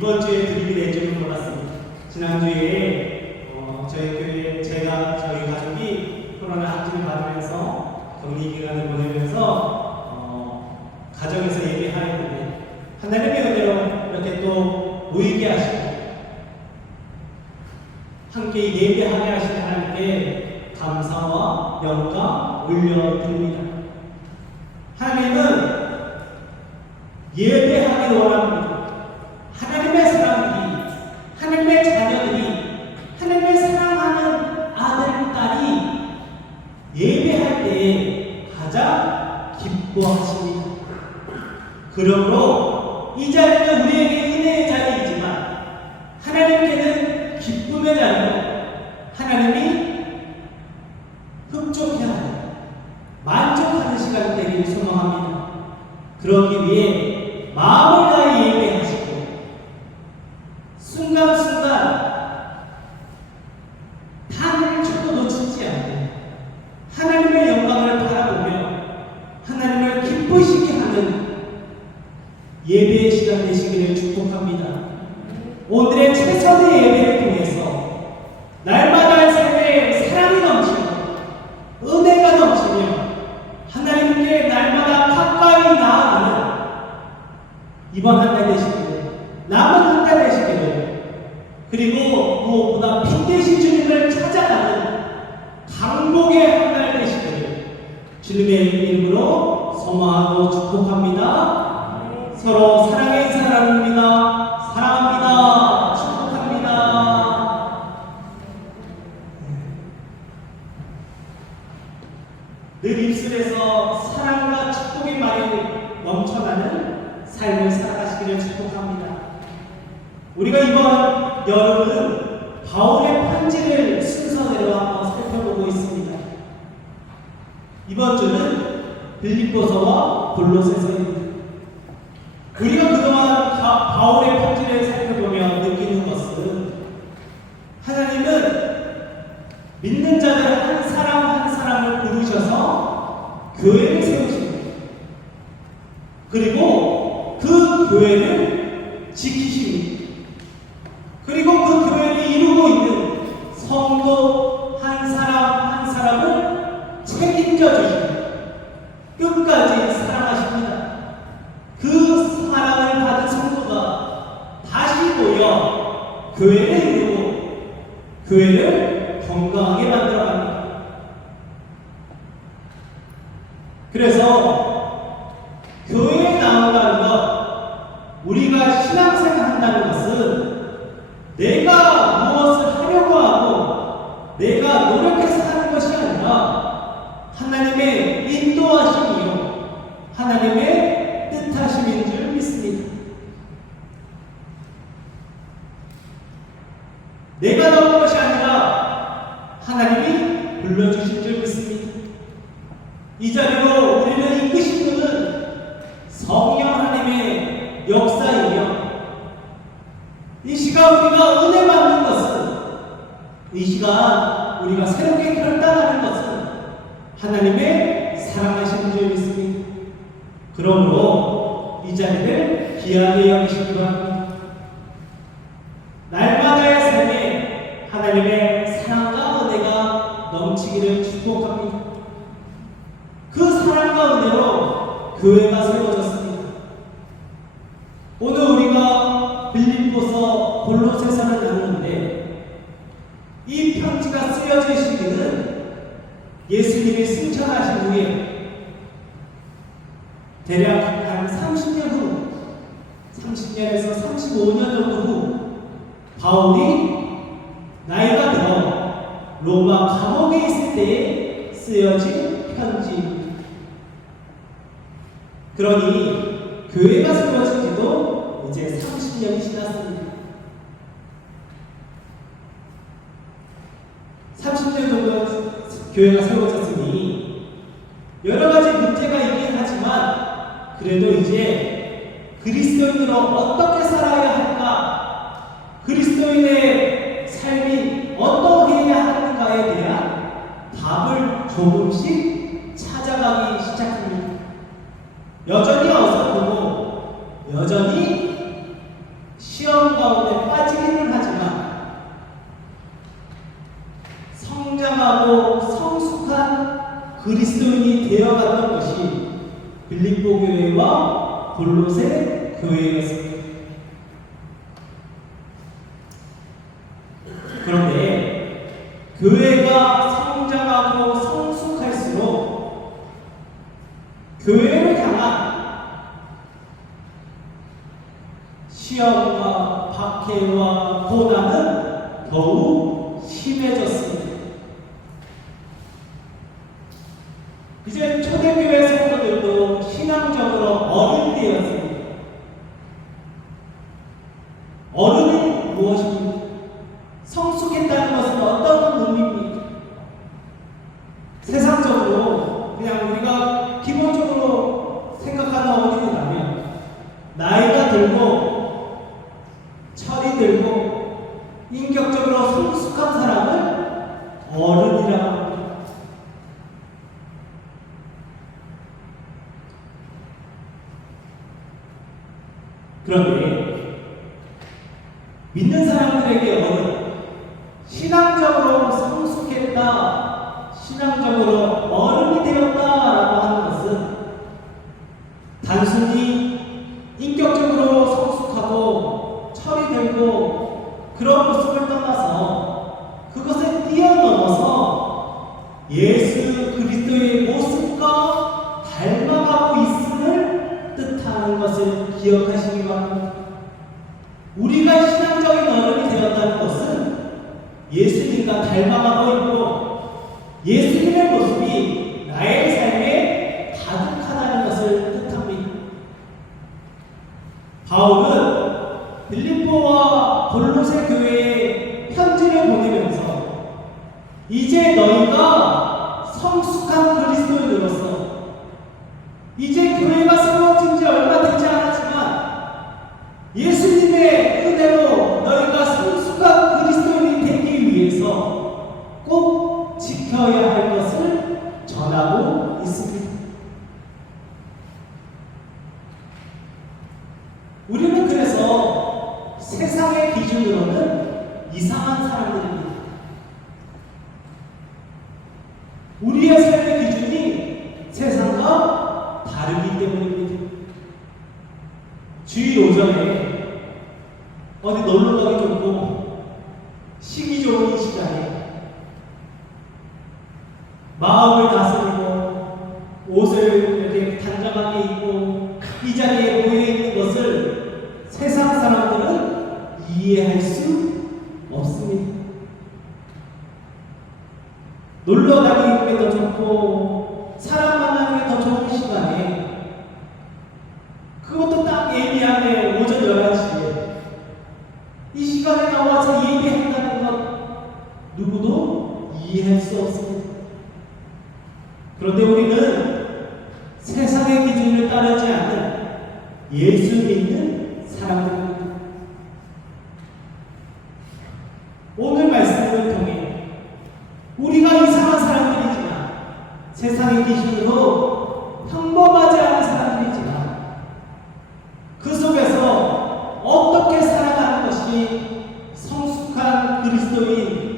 이번 주에 드립이 될 줄은 몰랐습니다. 지난주에 저희 교회 저희 가족이 코로나 확진을 받으면서 격리 기간을 보내면서 가정에서 예배하였는데 하나님의 은혜로 이렇게 또 모이게 하시고 함께 예배하게 하시는 하나님께 감사와 영광 올려드립니다. 하나님은 예배하기를 원합니다. 하나님의 사람들이, 하나님의 자녀들이, 하나님의 사랑하는 아들, 딸이 예배할 때에 가장 기뻐하십니다. 그러므로 이 자리는 우리에게 은혜의 자리이지만 하나님께는 기쁨의 자리로 하나님이 흡족해하는, 만족하는 시간 되기를 소망합니다. 그러기 위해 마음을 다해 예배하시고 순간순간 단 초도 놓치지 않고 하나님의 영광을 바라보며 하나님을 기쁘시게 하는 예배의 시간 되시기를 축복합니다. 오늘의 최선의 예배를 통해서 날마다의 삶에 사랑이 넘치고 은혜가 넘치며 하나님께 날마다 가까이 나아가는 이번 한 달 되시기를, 남은 한 달 되시기를, 그리고 무엇보다 피 대신 주님을 찾아가는 강복의 한 달 되시기를 주님의 이름으로 소망하고 축복합니다. 서로 사랑의 인사 나눕니다. 사랑합니다. 축복합니다. 늘 입술에서 사랑과 축복의 말이 넘쳐나는 삶을 살아가시기를 축복합니다. 우리가 이번 여름은 바울의 편지를 순서대로 한번 살펴보고 있습니다. 이번 주는 빌립보서와 골로새서입니다. 우리가 그동안 바울의 편지를 살펴보며 느끼는 것은 하나님은 믿는 자들 한 사람 한 사람을 부르셔서 교회를 세우십니다. 그리고 그 교회를 지키십니다. 그리고 그 교회를 이루고 있는 성도 한 사람 한 사람을 책임져 주십니다. 끝까지 사랑하십니다. 그 사랑을 받은 성도가 다시 모여 교회를 이루고 교회를 건강하게 만들어갑니다. 그래서 교회에 나온다는 것, 우리가 신앙생활 한다는 것은 내가 무엇을 하려고 하고 내가 노력해서 하는 것이 아니라 하나님의 인도하심이요 하나님의 뜻하심인 줄 믿습니다. 내가 나온 것이 아니라 하나님이 불러주신 줄 믿습니다. 이 자리로 우리를 이끄신 분은 성령 하나님의 역사이며 이 시간 우리가 은혜 받는 것은, 이 시간 우리가 새롭게 결단하는 것은 하나님의 사랑하시는 줄 믿습니다. 그러므로 이 자리를 귀하게 여기시기 바랍니다. 날마다의 삶에 하나님의 사랑과 은혜가 넘치기를 축복합니다. 그 사랑과 은혜로 교회가 세워졌습니다. 오늘 우리가 빌립보서 골로새서를 나누는데 이 편지가 쓰여진 시기는 예수님이 승천하신 후에 대략 한 30년 후, 30년에서 35년 정도 후 바울이 나이가 들어 로마 감옥에 있을 때에 쓰여진 편지입니다. 그러니 교회가 세워진 지도 이제 30년이 지났습니다. 30년 정도 교회가 세워졌으니 여러 가지 문제가 있긴 하지만 그래도 이제 그리스도인으로 어떻게 살아야 할까, 그리스도인의 삶이 어떠해야 하는가에 대한 답을 조금씩 찾아가기 시작합니다. 여전히 어설프고 여전히 시험과 빌립보 교회와 골로새 교회였습니다. 그런데 교회가 성장하고 성숙할수록 교회를 향한 시험과 박해와 고난은 더욱 심해졌습니다. 이제 초대교회 성도들도 신앙적으로 어른이 되었습니다. 어른이 무엇입니까? 성숙했다는 것은 어떤 의미입니까? 세상적으로 그냥 우리가 기본적으로 생각하는 어른이라면 나이가 들고 철이 들고 인격적으로 성숙한 사람을 어른이라고 합니다. 그런데 믿는 사람들에게 어른, 신앙적으로 성숙했다, 신앙적으로 어른이 되었다라고 하는 것은 단순히 인격적으로 성숙하고 철이 들고 그런 모습을 떠나서 그것을 뛰어넘어서 예수 그리스도의 모습과 닮아가고 있음을 뜻하는 것을 기억하시기 바랍니다. 우리가 신앙적인 어른이 되었다는 것은 예수님과 닮아가고 있고 예수님의 모습이 나의 삶에 가득하다는 것을 뜻합니다. 바울은 빌립보와 골로새 교회에 편지를 보내면서 이제 너희가 성숙한 그리스도인으로서 이제 교회가 세워진 지 얼마 되지 않았지만 예수님의 은혜로 너희가 성숙한 그리스도인이 되기 위해서 꼭 지켜야 할 것을 전하고 있습니다. 우리는 그래서 세상의 기준으로는 이상한 사람들입니다. 우리의 삶의 기준이 세상과 다르기 때문입니다. 주일 오전에 어디 놀러 가기 좋고 쉬기 좋은 이 시간에 마음을 다스리고 옷을 이렇게 단정하게 입고 이 자리에 모여 있는 것을 세상 사람들은 이해할 수 없습니다. 놀러 다니는 게 더 좋고 사람 만나는 게 더 좋은 시간에 그것도 딱 예비하네 오전 11시에 이 시간에 나와서 예비한다는 것 누구도 이해할 수 없습니다. 그런데 우리는 세상의 기준을 따르지 않는 예수 믿는 사람들입니다. 오늘 말씀을 통해 우리가 이상한 사람들이지만 세상의 기준으로 평범하지 않은 사람들이지만 그 속에서 어떻게 살아가는 것이 성숙한 그리스도인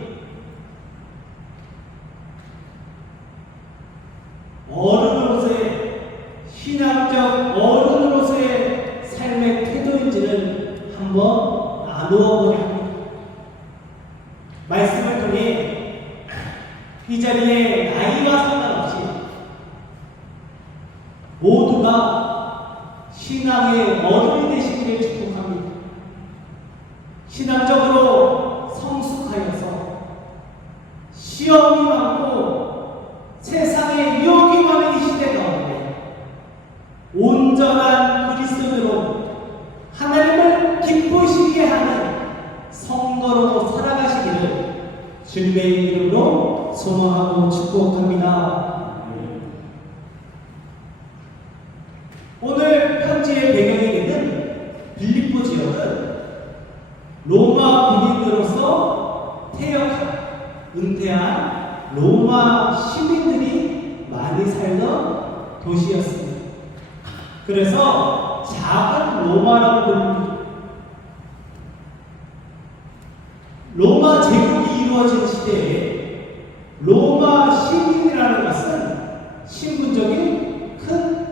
어른으로서의 신앙적 어른으로서의 삶의 태도인지를 한번 나누어 보려 합니다. 말씀을 통해 이 자리에 나이와 상관없이 모두가 신앙의 어른이 되시기를 축복합니다. 신앙적으로 성숙하여서 시험이 많고 세상에 유혹이 많은 이 시대 가운데 온전한 그리스도로 하나님을 기쁘시게 하는 성도로 살아가시기를 주님의 이름으로 소망하고 축복합니다. 오늘 편지의 배경이 되는 빌립보 지역은 로마 군인으로서 퇴역한 은퇴한 로마 시민들이 많이 살던 도시였습니다. 그래서 작은 로마라고 부릅니다. 로마 제국이 이루어진 시대에 로마 시민이라는 것은 신분적인 큰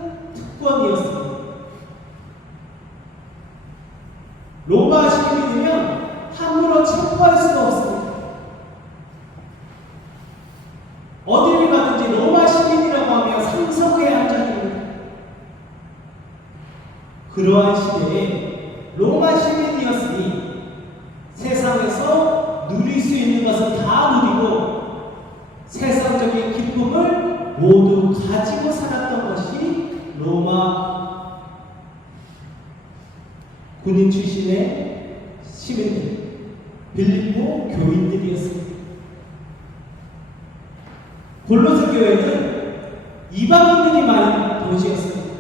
로마 시민이면 함부로 체포할 수가 없습니다. 어디를 가든지 로마 시민이라고 하면 상석에 앉아있습니다. 그러한 시대에 로마 시민이었으니 세상에서 누릴 수 있는 것은 다 누리고 세상적인 기쁨을 모두 가지고 살았던 것이 로마 군인 출신의 시민들, 빌립보 교인들이었습니다. 골로새 교회는 이방인들이 많은 도시였습니다.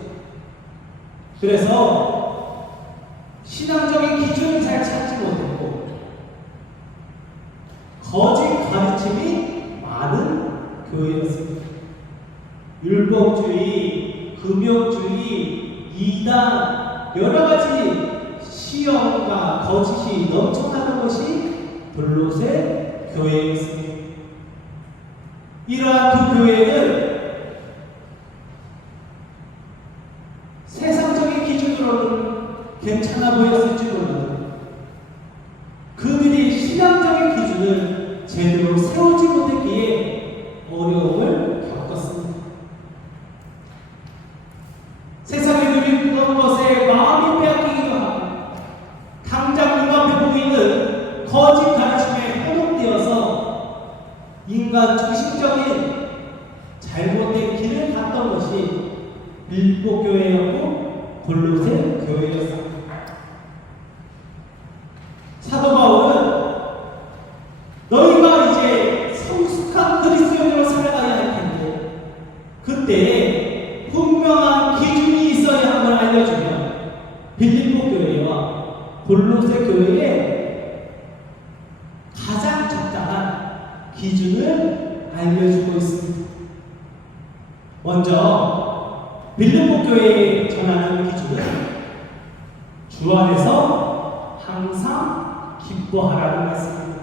그래서 신앙적인 기준을 잘 찾지 못했고 거짓 가르침이 많은 교회였습니다. 율법주의, 금욕주의, 이단, 여러 가지 시험과 거짓이 넘쳐나는 것이 골로새 교회였습니다. 이러한 두 교회는 세상적인 기준으로는 괜찮아 보였을지 몰라도 그들이 신앙적인 기준을 제대로 세우지 못했기에 어려움을 겪었습니다. 세상에 누리던 것에 마음이 빼앗기기도 하고 당장 눈앞에 보이는 거짓 가르침에 현혹되어서 인간 중심적인 잘못된 길을 갔던 것이 빌립보 교회였고 골로새 교회였습니다. 사도 바울은 너희가 이제 성숙한 그리스도인으로 살아가야 할 텐데 그때 분명한 기준이 있어야 함을 알려주며 빌립보 교회와 골로새 교회에 가장 적당한 기준을 알려주고 있습니다. 먼저 빌립보 교회에 전하는 기준은 주 안에서 항상 기뻐하라는 말씀입니다.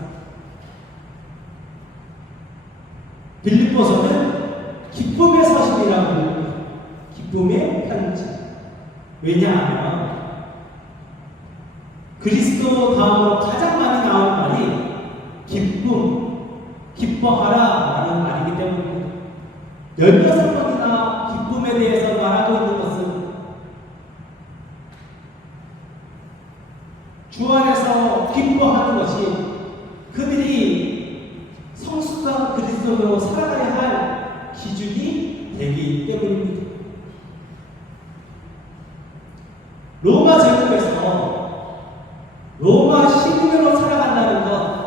빌립보서는 기쁨의 서신이라고 부릅니다. 기쁨의 편지. 왜냐하면 그리스도 다음으로 가장 많이 나오는 말이 기쁨, 기뻐하라 라는 말이기 때문입니다. 16번이나 기쁨에 대해서 말하고 있는 것은 주 안에서 기뻐하는 것이 그들이 성숙한 그리스도로 살아가야 할 기준이 되기 때문입니다. 로마 제국에서 로마 시민으로 살아간다는 것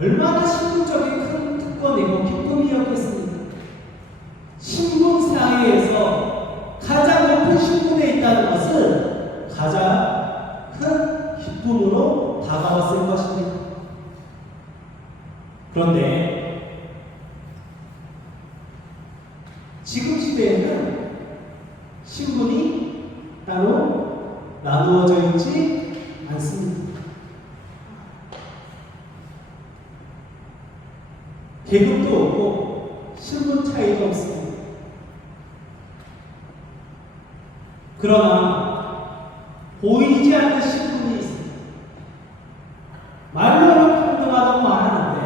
얼마나 신분적인 큰 특권이고 기쁨이었겠습니까? 신분 사회에서 가장 높은 신분에 있다는 것은 가장 큰 기쁨으로 다가왔을 것입니다. 그런데 지금 시대에는 신분이 따로 나누어져 있지 않습니다. 계급도 없고 신분 차이도 없습니다. 그러나 보이지 않는 신분이 있습니다. 말로는 평등하다고 말하는데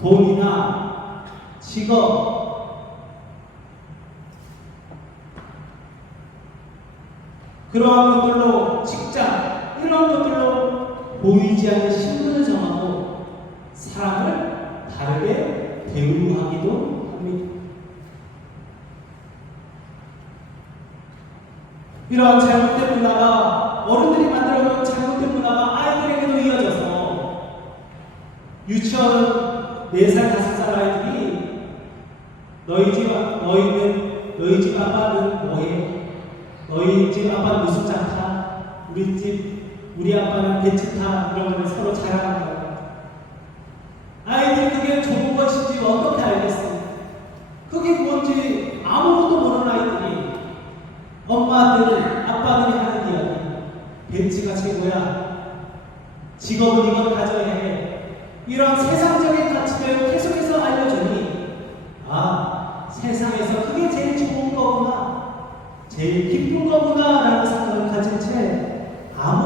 돈이나 직업 그러한 것들로 직장 이런 것들로 보이지 않는 신분을 정하고 사람을 다르게 대우하기도 합니다. 이러한 잘못된 문화가 어른들이 만들어놓은 잘못된 문화가 아이들에게도 이어져서 유치원 4살, 5살 아이들이 너희 집 아빠는 뭐해? 너희 집 아빠는 무슨 차 타? 우리 아빠는 벤츠 타? 이런 걸 서로 자랑하는 거예요. 아이들이 그게 좋은 것인지 어떻게 알겠습니까? 그게 뭔지 아무것도 모르는 아이들이 엄마들, 아빠들이 하는 이야기 벤츠가 최고야. 직업은 이건 가져야 해. 이런 세상적인 가치를 계속해서 알려주니 세상에서 그게 제일 좋은 거구나, 제일 기쁜 거구나 라는 생각을 가진 채 아무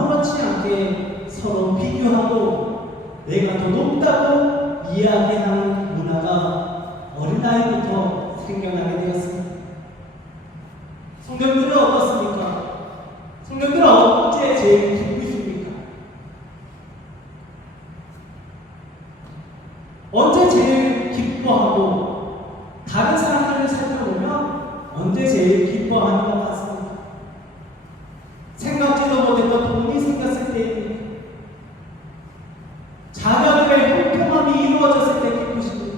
제일 기쁘십니까? 언제 제일 기뻐하고 다른 사람들을 살펴보면 언제 제일 기뻐하는 것 같습니다. 생각지도 못했던 돈이 생겼을 때입니다. 자녀들의 형통함이 이루어졌을 때 기쁘십니다.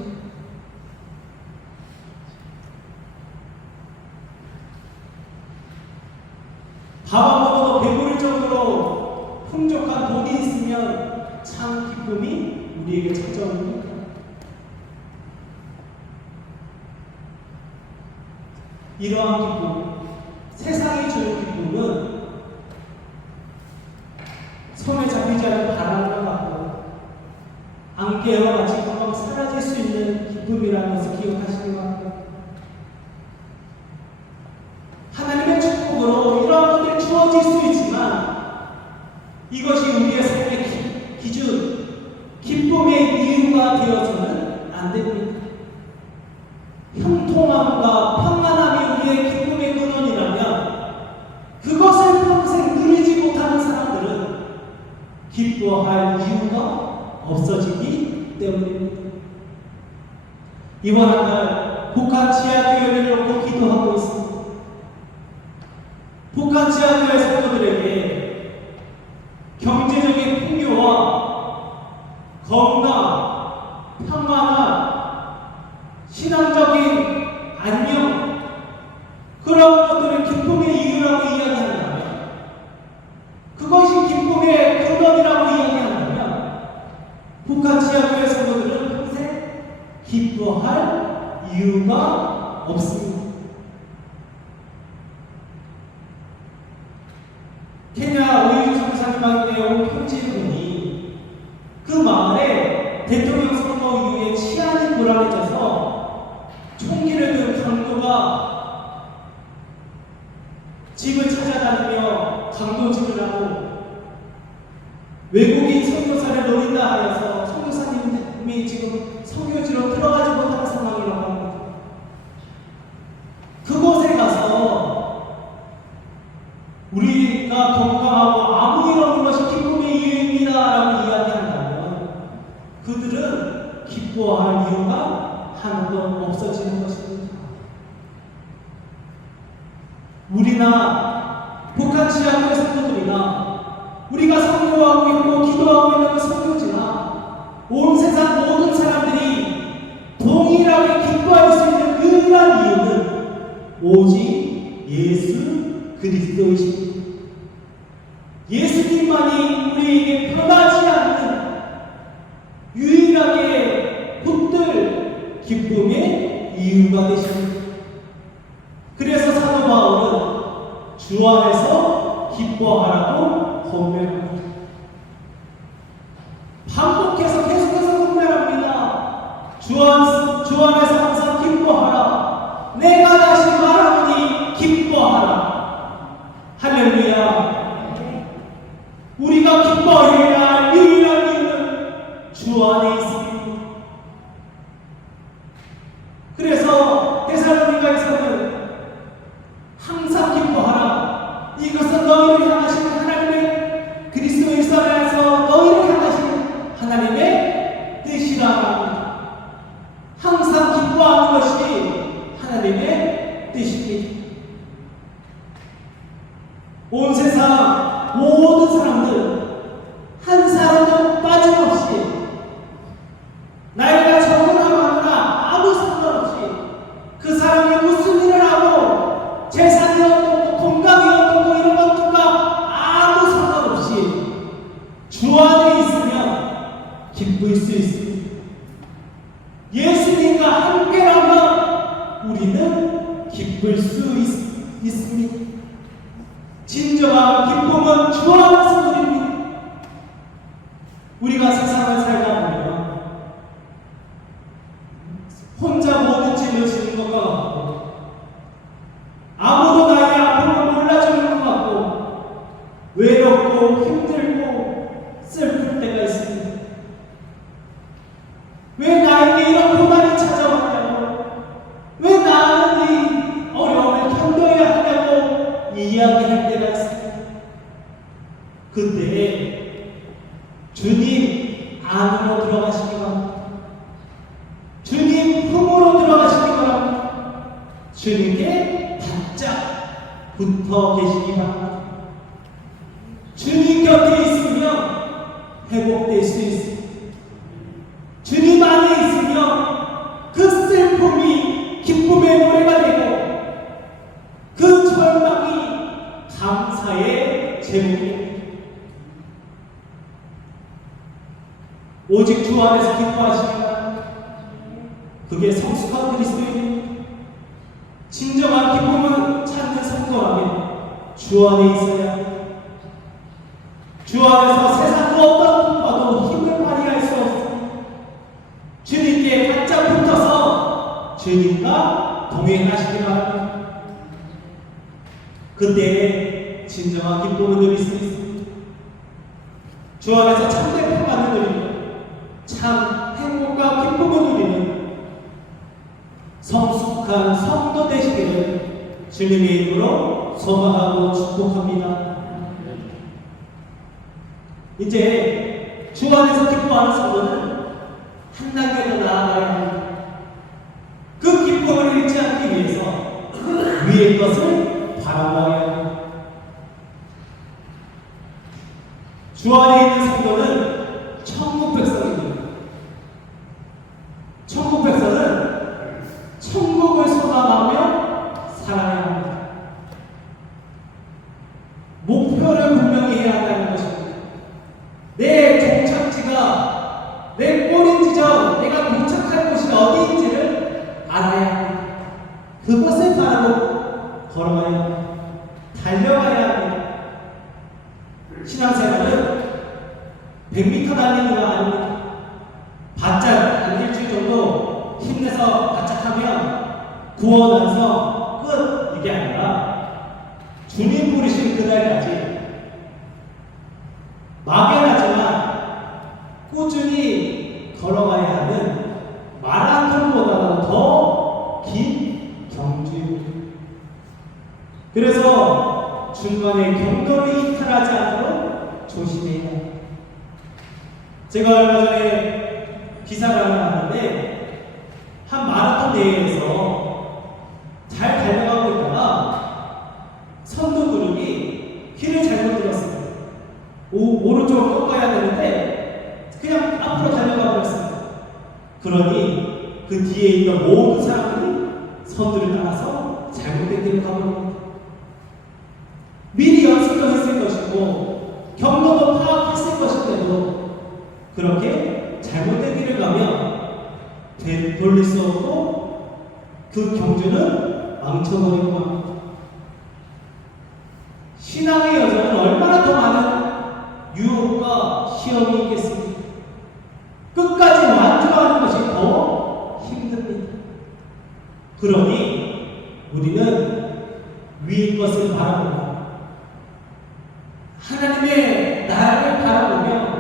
밥 안 먹어도 배부를 정도로 풍족한 돈이 있으면 참 기쁨이 우리에게 찾아옵니다. 이러한 기쁨, 세상이 주는 기쁨은 손에 잡히지 않은 바람과 같고 안개와 같이 금방 사라질 수 있는 기쁨이라는 것을 기억하시기 바랍니다. 하나님의 축복으로 이러한 것들이 주어질 수 있지만 이것이 우리의 삶의 기준, 기쁨의 이유가 되어서는 안 됩니다. 형통함과 평안함이 우리의 기쁨의 근원이라면 그것을 평생 누리지 못하는 사람들은 기뻐할 이유가 없어지기 때문입니다. 이번 한 달 북한 지하교회를 놓고 기도하고 있습니다. 북한 지하교회 성도들에게 경제적인 풍요와 건강, 평안한 신앙적인 안녕, 그런 것들을 기쁨의 이유라고 이야기한다면, 그것이 기쁨의 근원이라고 이야기한다면 북한 지하교회 성도들은 평생 기뻐할 이유가 없습니다. 케냐 오유주 선교사님에게 온 편지를 보니 그 마을에 대통령 선거 이후에 치안이 불안해져서 총기를 든 강도가 집을 찾아다니며 강도질을 하고 외국인 선교사를 노린다 하여서 선교사님이 지금 선교지로 들어가지 못하는 상황이라고 합니다. 그곳에 가서 우리가 건강하고 아무 일 없는 것이 기쁨의 이유입니다 라고 이야기한다면 그들은 기뻐할 이유가 하나도 없어지는 것입니다. 우리나 북한 지하교회 성도들이나 우리가 선교하고 있고 기도하고 있는 그 선교지나 온 세상 모든 사람들이 동일하게 기뻐할 수 있는 유일한 이유는 오직 예수 그리스도이십니다. 예수님만이 우리에게 변하지 않는 유일하게 붙들 기쁨의 이유가 되십니다. 그래서 사도 바울은 주 안에서 기뻐하라고 권면합니다. 반복해서 계속해서 권면합니다. 주 안에서 항상 기뻐하라. 내가 다시 말하노니 기뻐하라. 할렐루야. 우리가 기뻐해야 할 유일한 이유는 주 안에 있습니다. 그래서 데살로니가에서는 항상 기뻐하라. 이것은 너희를 향하시는 하나님의 그리스도 예수 안에서 너희를 향하시는 하나님의 뜻이라. 항상 기뻐하는 것이 하나님의 뜻입니다. 온 세상 모든 사람들 한 사람도 빠짐없이 나이가 적으나 많으나 아무 상관없이 그 사람이 무슨 일을 하고 재산이 어떻고 건강이 어떻고 이런 것들과 아무 상관없이 주 안에 있으면 기쁠 수 있습니다. 예수님과 함께라면 우리는 기쁠 수 있습니다. 진정한 기쁨은 주 안에서 누립니다. 우리가 세상을 살다 보면 혼자 모든 짐을 지는 것과 같고 아무도 나의 아픔을 몰라주는 것 같고 외롭고 힘들고 슬플 때가 있습니다. 왜 나에게 이런 고난이 찾아왔냐고, 왜 나는 이 어려움을 견뎌야 하냐고 이야기할 때가 있습니다. 그때 주님 안으로 들어가시기 바랍니다. 주님 품으로 들어가시기 바랍니다. 주님께 바짝 붙어 계시기 바랍니다. 주님 곁에 있으면 회복될 수 있습니다. 주님 안에 있으면 그 슬픔이 기쁨의 노래가 되고 그 절망이 감사의 제목이 됩니다. 오직 주 안에서 기뻐하시기 바랍니다. 그게 성숙한 그리스도인입니다. 진정한 기쁨을 찾는 성도라면 주 안에 있어야 합니다. 주 안에서 세상 어떤 것과도 힘을 발휘할 수 없습니다. 주님께 바짝 붙어서 주님과 동행하시기 바랍니다. 그때 진정한 기쁨을 누릴 수 있습니다. 주 안에서 참된 평안을 누리고 참 행복과 기쁨을 누리는 성숙한 성도 되시기를 주님의 이름으로 소망하고 축복합니다. 이제 주 안에서 기뻐하는 성도는 한 단계 더 나아가야 합니다. 그 기쁨을 잃지 않기 위해서 위의 것을 바라봐야 합니다. 주 안에 있는 성도는 천국 백성입니다. 천국 백성은 천국을 소망하며 살아야 합니다. 목표를 분명히 해야 한다는 것입니다. 내 종착지가 내 꼬린 지점, 내가 도착할 곳이 어디인지를 알아야 합니다. 그것을 바라보고 걸어가야 합니다. 달려가야 합니다. 신앙생활은 100m 달리기가 아닙니다. 바짝 한 일주일 정도 힘내서 바짝하면 구원 완성 끝 이게 아니라 주님 부르신 그날까지 막연하지만 꾸준히 걸어가야 하는 마라톤보다도 더 긴 경주입니다. 그래서 중간에 경도를 이탈하지 않도록 조심해야 합니다. 제가 얼마 전에 기사를 하나 봤는데 한 마라톤 대회에서 잘 달려가고 있다가 선두 그룹이 길을 잘못 들었어요. 오른쪽으로 꺾어야 되는데 그냥 앞으로 달려가 버렸어요. 그러니 그 뒤에 있던 모든 사람들이 선두를 따라서 잘못된 길을 가버립니다. 미리 연습도 했을 것이고 경로도 파악했을 것인데도 그렇게 잘못된 길을 가면 돌릴 수 없고 그 경주는 망쳐버리고 합니다. 신앙의 여정은 얼마나 더 많은 유혹과 시험이 있겠습니까? 끝까지 완주하는 것이 더 힘듭니다. 그러니 우리는 위의 것을 바라보고 하나님의 나라를 바라보며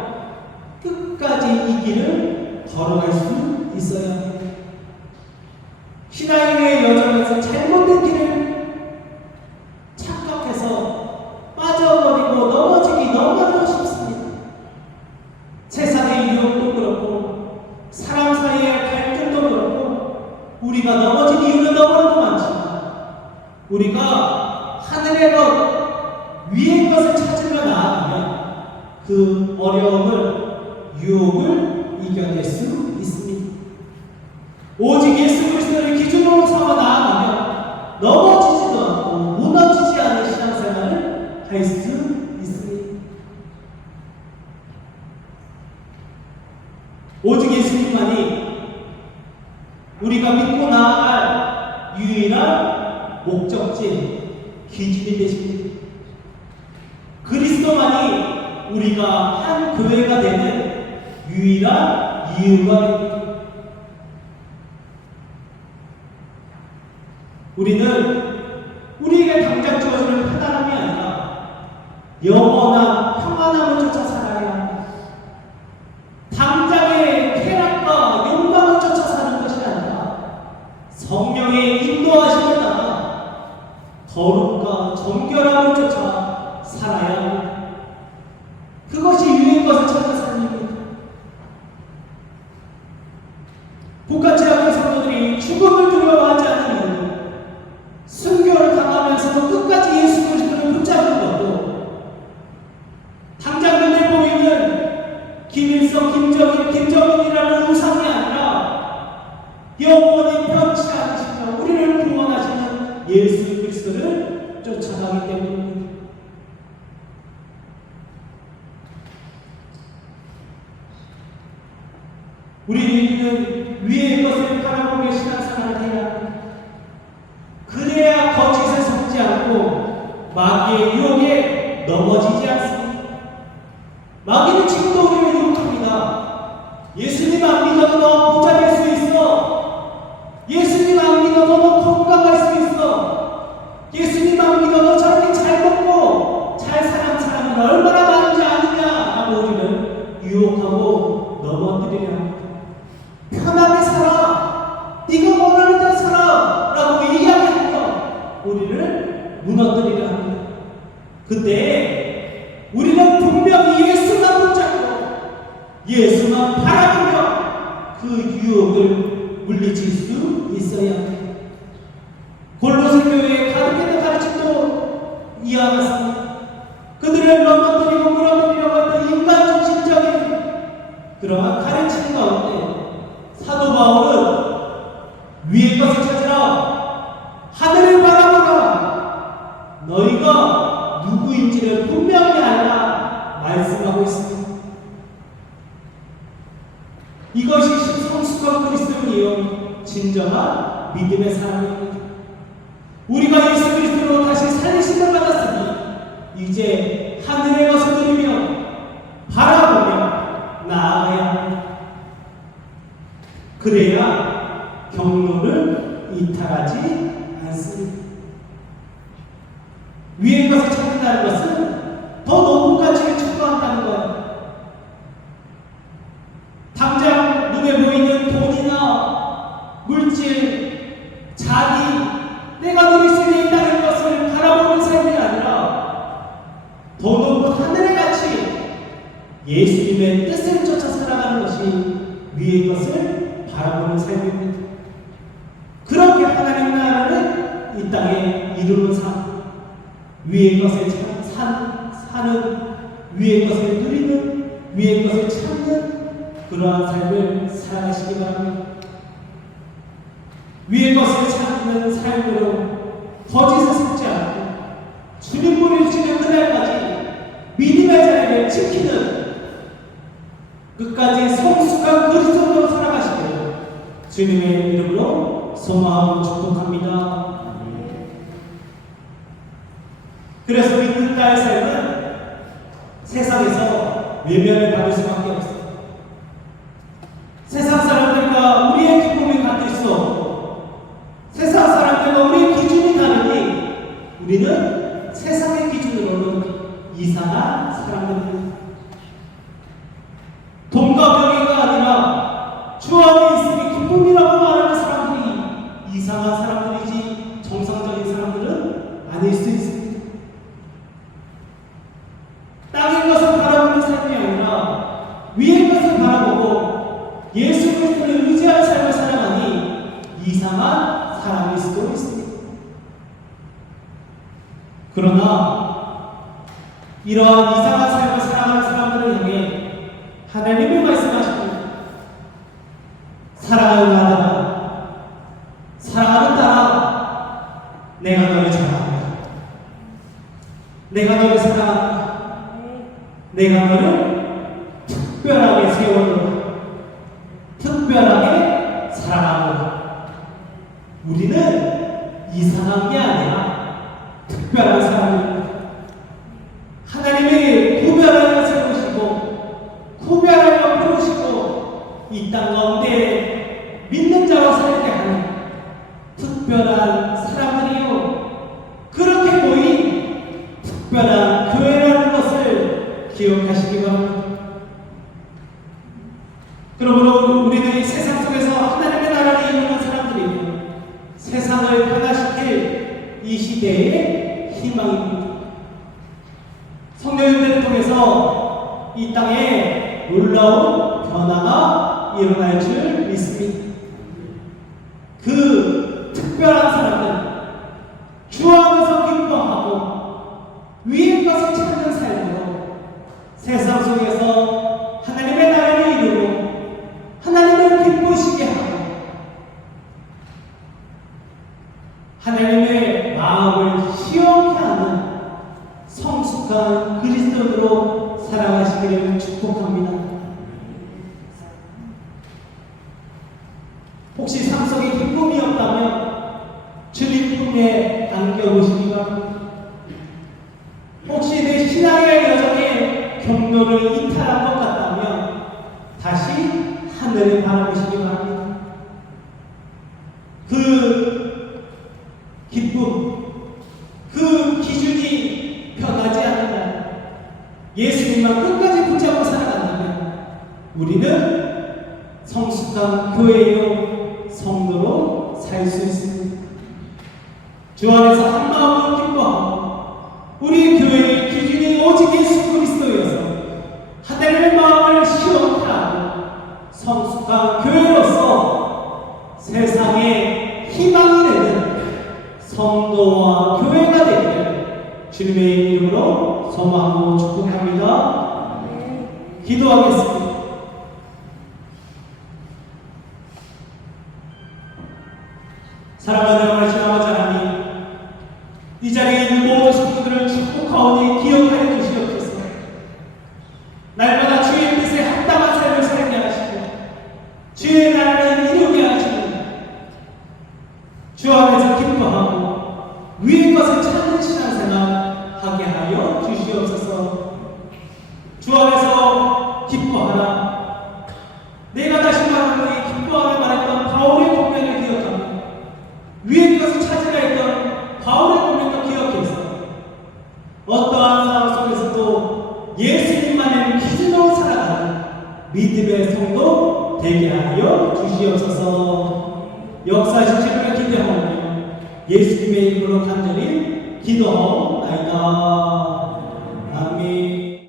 끝까지 이 길을 걸어갈 수 있어야 합니다. 신앙의 여정에서 잘못된 길을 착각해서 빠져버리고 넘어지기 너무나도 쉽습니다. 세상의 유혹도 그렇고 사람 사이의 갈등도 그렇고 우리가 넘어진 이유는 너무나도 많지만 우리가 하늘의 것, 위의 것을 찾으며 나아가면 그 어려움을 유혹을 이겨낼 수 있습니다. 오직 예수 그리스도를 기준으로 삼아 나아가면 넘어지지도 않고 무너지지 않은 신앙생활을 할 수 있습니다. 오직 예수님만이 우리가 믿고 나아갈 유일한 목적지, 기준이 되십니다. 그리스도만이 우리가 한 교회가 되는 유일한 이유가 됩니다. 우리는 우리에게 당장 주어지는 편안함이 아니라 영원한 평안함을 쫓아 살아야 합니다. 당장의 쾌락과 욕망을 쫓아 사는 것이 아니라 성령의 인도하심을 따라 거룩과 정결함을 쫓아 살아야 합니다. 그래서 김정은이라는 우상이 아니라 영원히 변치 않으시며 우리를 구원하시는 예수 그리스도를 쫓아가기 때문입니다. 우리는 위의 것을 바라보며 신앙생활을 해야 합니다. 그래야 거짓에 속지 않고 마귀의 유혹에 넘어지지 않습니다. 마귀는 지금도 우리를 유혹합니다. 예수님 안 믿어도 너 부자 될 수 있어. 예수님 안 믿어도 너 건강할 수 있어. 예수님 안 믿어도 저렇게 잘 먹고 잘 사는 사람이 얼마나 많은지 아느냐 라고 우리를 유혹하고 넘어뜨리려 합니다. 편하게 살아. 네가 원하는 대로 살아 라고 이야기하며 우리를 무너뜨리려 합니다. 그때 우리는 분명히 예수만 붙잡고 예수만 바라보며 그 유혹을 물리칠 수 있어야 합니다. 골로새 교회의 가르치는 가르침도 이와 같습니다. 그들을 넘어뜨리고 무너뜨리려고 했던 인간중심적인 그러한 가르침 가운데 사도 바울은 위의 것을 찾으라, 하늘을 바라보라, 너희가 누구인지를 분명히 알라 말씀하고 있습니다. 이것이 성숙한 그리스도인이요 진정한 믿음의 사람입니다. 우리가 예수 그리스도로 다시 살리심을 받았으니 이제 하늘의 것을 누리며 바라보며 나아가야 합니다. 그래야 경로를 이탈하지 않습니다. 위의 것을 찾는다는 것은 더 높은 가치를 추구한다는 거예요. 당장 눈에 보이는 돈이나 물질, 자기, 내가 누릴 수 있다는 것을 바라보는 삶이 아니라 더 높은 하늘의 가치, 예수님의 뜻을 쫓아 살아가는 것이 위의 것을 바라보는 삶입니다. 그렇게 하나님 나라를 이 땅에 이루는 삶, 위의 것을 사는, 위의 것을 누리는, 위의 것을 찾는 그러한 삶을 살아가시기 바랍니다. 위의 것을 찾는 삶으로 거짓에 속지 않고 주님 부르시는 그날까지 믿음의 자리를 지키는 끝까지 성숙한 그리스도로 살아가시기를 주님의 이름으로 소망하고 축복합니다. 그래서 믿는 자의 삶은 세상에서 외면을 받을 수밖에 없습니다. 세상 사람들과 우리의 기쁨이 같을 수 없고 세상 사람들과 우리의 기준이 다르니 우리는 세상의 기준으로는 이상한 사람들입니다. 돈과 명예가 아니라 주 안에 있음이 기쁨이라고 말하는 사람들이 이상한 사람들이지 정상적인 사람들은 아닐 수 있습니다. 땅의 것을 바라보는 삶이 아니라 위의 것을 바라보고 예수 그리스도를 의지하는 삶을 살아가니 이상한 사람일 수도 있습니다. 그러나 이러한 이상한 삶을 살아가는 사람들을 향해 하나님이 말씀하십니다. 사랑하는 아들아, 사랑하는 딸아, 내가 너를 사랑한다. 내가 너를 사랑한다. 내가 너를 특별하게 세워놓고 특별하게 사랑하고 우리는 이상한 게 아니라 특별한 사람입니다. 하나님이 구별하여 세우시고 구별하여 부르시고 이 땅 가운데 믿는 자로 살게 하는 특별한 사람들이요 그렇게 모인 특별한 교회라는 것을 기억하시기 바랍니다. 그러므로 우리는 이 세상 속에서 하나님의 나라를 이루는 사람들이며 세상을 변화시킬 이 시대의 희망입니다. 성령님들을 통해서 이 땅에 놀라운 변화가 일어날 줄 믿습니다. 그 특별한 사람들, 주 안에서 기뻐하고 위의 것을 찾는 삶으로 세상 속에서 하나님의 나라를 손으로 살아가시기를 축복합니다. 혹시 삶 속에 기쁨이 없다면 주님 품에 안겨보시기 바랍니다. 혹시 내 신앙의 여정에 경로를 이탈한 것 같다면 다시 하늘을 바라보시기 바랍니다. 그 기쁨, 그 기준이 변하지 않는다. 예수님만 끝까지 붙잡고 살아간다면 우리는 성숙한 교회요 성도로 살 수 있습니다. 주 안에서 한 마음으로 기뻐하고 우리 교회의 기준이 오직 예수 그리스도여서 하나님의 마음을 시원케 하고 성숙한 교회로서 세상에 희망이 되는 성도와 교회가 되기를 주님의 이름으로 소망하고 축복합니다. 기도하겠습니다. 사랑하는 하나님 아버지 하나님, 이 자리에 있는 모든 성도들을 축복하오니 기억하여 주시옵소서. 날마다 주의 뜻에 합당한 삶을 살게 하시고 주의 나라를 이루게 하시고 주 안에서 기뻐하고 위의 것을 찾는 신앙생활 하게 하여 주시옵소서. 주 안에서 기뻐하라. 내가 다시 말하노니 기뻐하라 말했던 바울의 권면을 기억하며 위의 것을 찾으라 했던 바울의 권면도 기억해서 어떠한 상황 속에서도 예수님만의 기준으로 살아가는 믿음의 성도 되게 하여 주시옵소서. 역사하시기를 기대하오며 예수님의 이름으로 간절히 기도하옵나이다. 아멘.